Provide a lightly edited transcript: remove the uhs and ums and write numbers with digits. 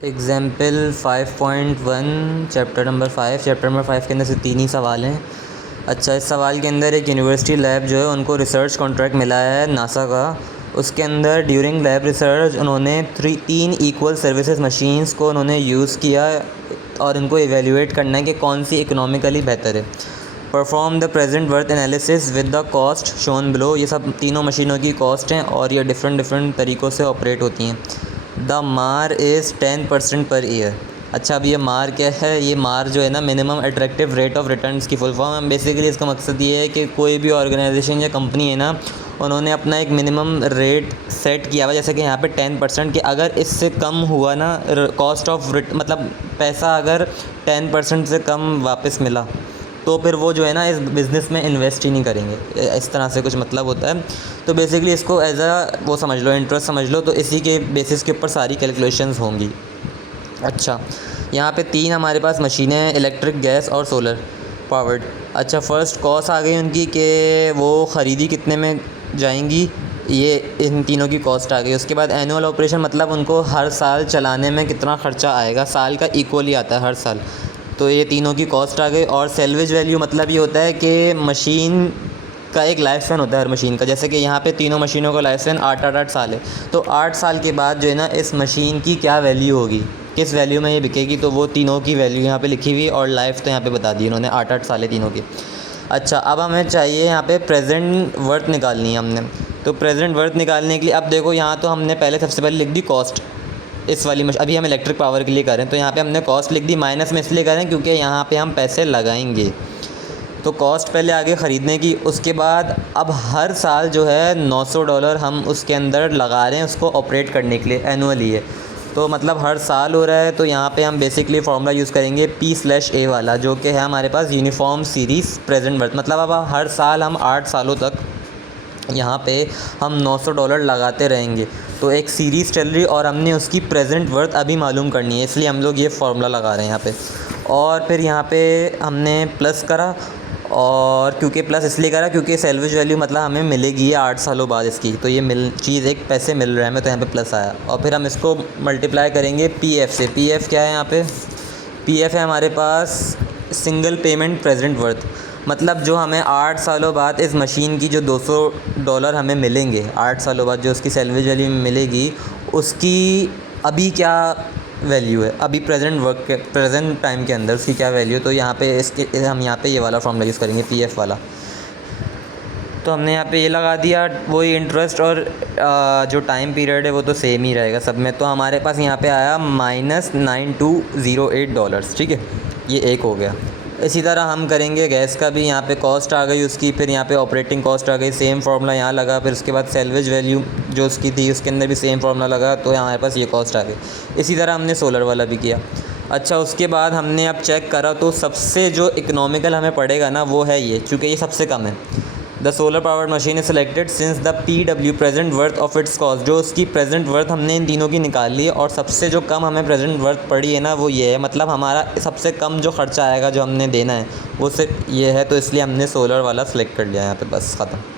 Example 5.1 chapter number 5 के अंदर से 3 ही सवाल हैं। अच्छा, इस सवाल के अंदर एक यूनिवर्सिटी लैब जो है उनको रिसर्च कॉन्ट्रैक्ट मिला है नासा का। उसके अंदर ड्यूरिंग लैब रिसर्च उन्होंने तीन इक्वल सर्विसेज मशीन्स को उन्होंने यूज़ किया और इनको एवेल्यूएट करना है कि कौन सी इकोनॉमिकली बेहतर है। Perform the present worth analysis with the cost shown below. ये सब तीनों मशीनों की कॉस्ट हैं और ये डिफरेंट तरीक़ों से ऑपरेट होती हैं। द मार इज़ 10% पर ईयर। अच्छा, अब ये मार क्या है? ये मार जो है ना, minimum attractive rate of returns की फुल फॉर्म है। बेसिकली इसका मकसद ये है कि कोई भी ऑर्गेनाइजेशन या कंपनी है ना, उन्होंने अपना एक मिनिमम रेट सेट किया हुआ, जैसे कि यहाँ पे 10% कि अगर इससे कम हुआ ना कॉस्ट ऑफ मतलब पैसा अगर 10% से कम वापस मिला तो फिर वो जो है ना इस बिज़नेस में इन्वेस्ट ही नहीं करेंगे। इस तरह से कुछ मतलब होता है। तो बेसिकली इसको एज वो समझ लो, इंटरेस्ट समझ लो। तो इसी के बेसिस के ऊपर सारी कैलकुलेशंस होंगी। अच्छा, यहाँ पे 3 हमारे पास मशीनें हैं, इलेक्ट्रिक, गैस और सोलर पावर्ड। अच्छा, फ़र्स्ट कॉस्ट आ गई उनकी कि वो ख़रीदी कितने में जाएंगी, ये इन तीनों की कॉस्ट आ गई। उसके बाद एनुअल ऑपरेशन मतलब उनको हर साल चलाने में कितना ख़र्चा आएगा, साल का इक्वली आता है हर साल। तो ये तीनों की कॉस्ट आ गई। और सेल्वेज वैल्यू मतलब ये होता है कि मशीन का एक लाइफ स्पैन होता है हर मशीन का। जैसे कि यहाँ पे तीनों मशीनों का लाइफ स्पैन 8 साल है। तो 8 साल के बाद जो है ना इस मशीन की क्या वैल्यू होगी, किस वैल्यू में ये बिकेगी, तो वो तीनों की वैल्यू यहाँ पे लिखी हुई और लाइफ तो यहाँ पे बता दी इन्होंने, 8 साल है तीनों की। अच्छा, अब हमें चाहिए यहाँ पे प्रेजेंट वर्थ निकालनी है हमने। तो प्रेजेंट वर्थ निकालने के लिए अब देखो, यहाँ तो हमने पहले सबसे पहले लिख दी कॉस्ट इस वाली अभी हम इलेक्ट्रिक पावर के लिए कर रहे हैं, तो यहाँ पे हमने कॉस्ट लिख दी। माइनस में इसलिए कर रहे हैं क्योंकि यहाँ पे हम पैसे लगाएंगे। तो कॉस्ट पहले आगे ख़रीदने की, उसके बाद अब हर साल जो है $900 हम उसके अंदर लगा रहे हैं उसको ऑपरेट करने के लिए, एनुअली है। तो मतलब हर साल हो रहा है। तो यहाँ पे हम बेसिकली फार्मूला यूज़ करेंगे P/A वाला, जो कि है हमारे पास यूनिफॉर्म सीरीज़ प्रेजेंट वर्थ। मतलब अब हर साल हम 8 सालों तक यहाँ पे हम $900 लगाते रहेंगे। तो एक सीरीज़ चल रही और हमने उसकी प्रेजेंट वर्थ अभी मालूम करनी है, इसलिए हम लोग ये फार्मूला लगा रहे हैं यहाँ पे। और फिर यहाँ पे हमने प्लस करा, और क्योंकि प्लस इसलिए करा क्योंकि सेल्वेज वैल्यू मतलब हमें मिलेगी 8 सालों बाद इसकी, तो ये चीज़ एक पैसे मिल रहा है हमें, तो यहाँ पे प्लस आया। और फिर हम इसको मल्टीप्लाई करेंगे PF से। PF क्या है यहाँ पे? PF है हमारे पास सिंगल पेमेंट प्रेजेंट वर्थ। मतलब जो हमें 8 सालों बाद इस मशीन की जो $200 हमें मिलेंगे, 8 सालों बाद जो उसकी सेल्वेज वैल्यू मिलेगी, उसकी अभी क्या वैल्यू है, अभी प्रेजेंट टाइम के अंदर उसकी क्या वैल्यू है। तो यहाँ पे हम यहाँ पे ये वाला फॉर्मूला यूज़ करेंगे, PF वाला। तो हमने यहाँ पे ये लगा दिया। वही इंटरेस्ट और जो टाइम पीरियड है वो तो सेम ही रहेगा सब में। तो हमारे पास यहाँ पे आया -$9208। ठीक है, ये एक हो गया। इसी तरह हम करेंगे गैस का भी। यहाँ पे कॉस्ट आ गई उसकी, फिर यहाँ पे ऑपरेटिंग कॉस्ट आ गई, सेम फार्मूला यहाँ लगा। फिर उसके बाद सेल्वेज वैल्यू जो उसकी थी उसके अंदर भी सेम फार्मूला लगा, तो हमारे पास ये कॉस्ट आ गई। इसी तरह हमने सोलर वाला भी किया। अच्छा, उसके बाद हमने अब चेक करा तो सबसे जो इकोनॉमिकल हमें पड़ेगा ना वो है ये, चूँकि ये सबसे कम है। The solar powered machine is selected since the PW present worth of its cost. जो उसकी प्रेजेंट वर्थ हमने इन तीनों की निकाल ली, और सबसे जो कम हमें प्रेजेंट वर्थ पड़ी है ना वो ये है। मतलब हमारा सबसे कम जो खर्चा आएगा जो हमने देना है वो सिर्फ ये है, तो इसलिए हमने सोलर वाला सेलेक्ट कर लिया यहाँ पे, बस ख़त्म।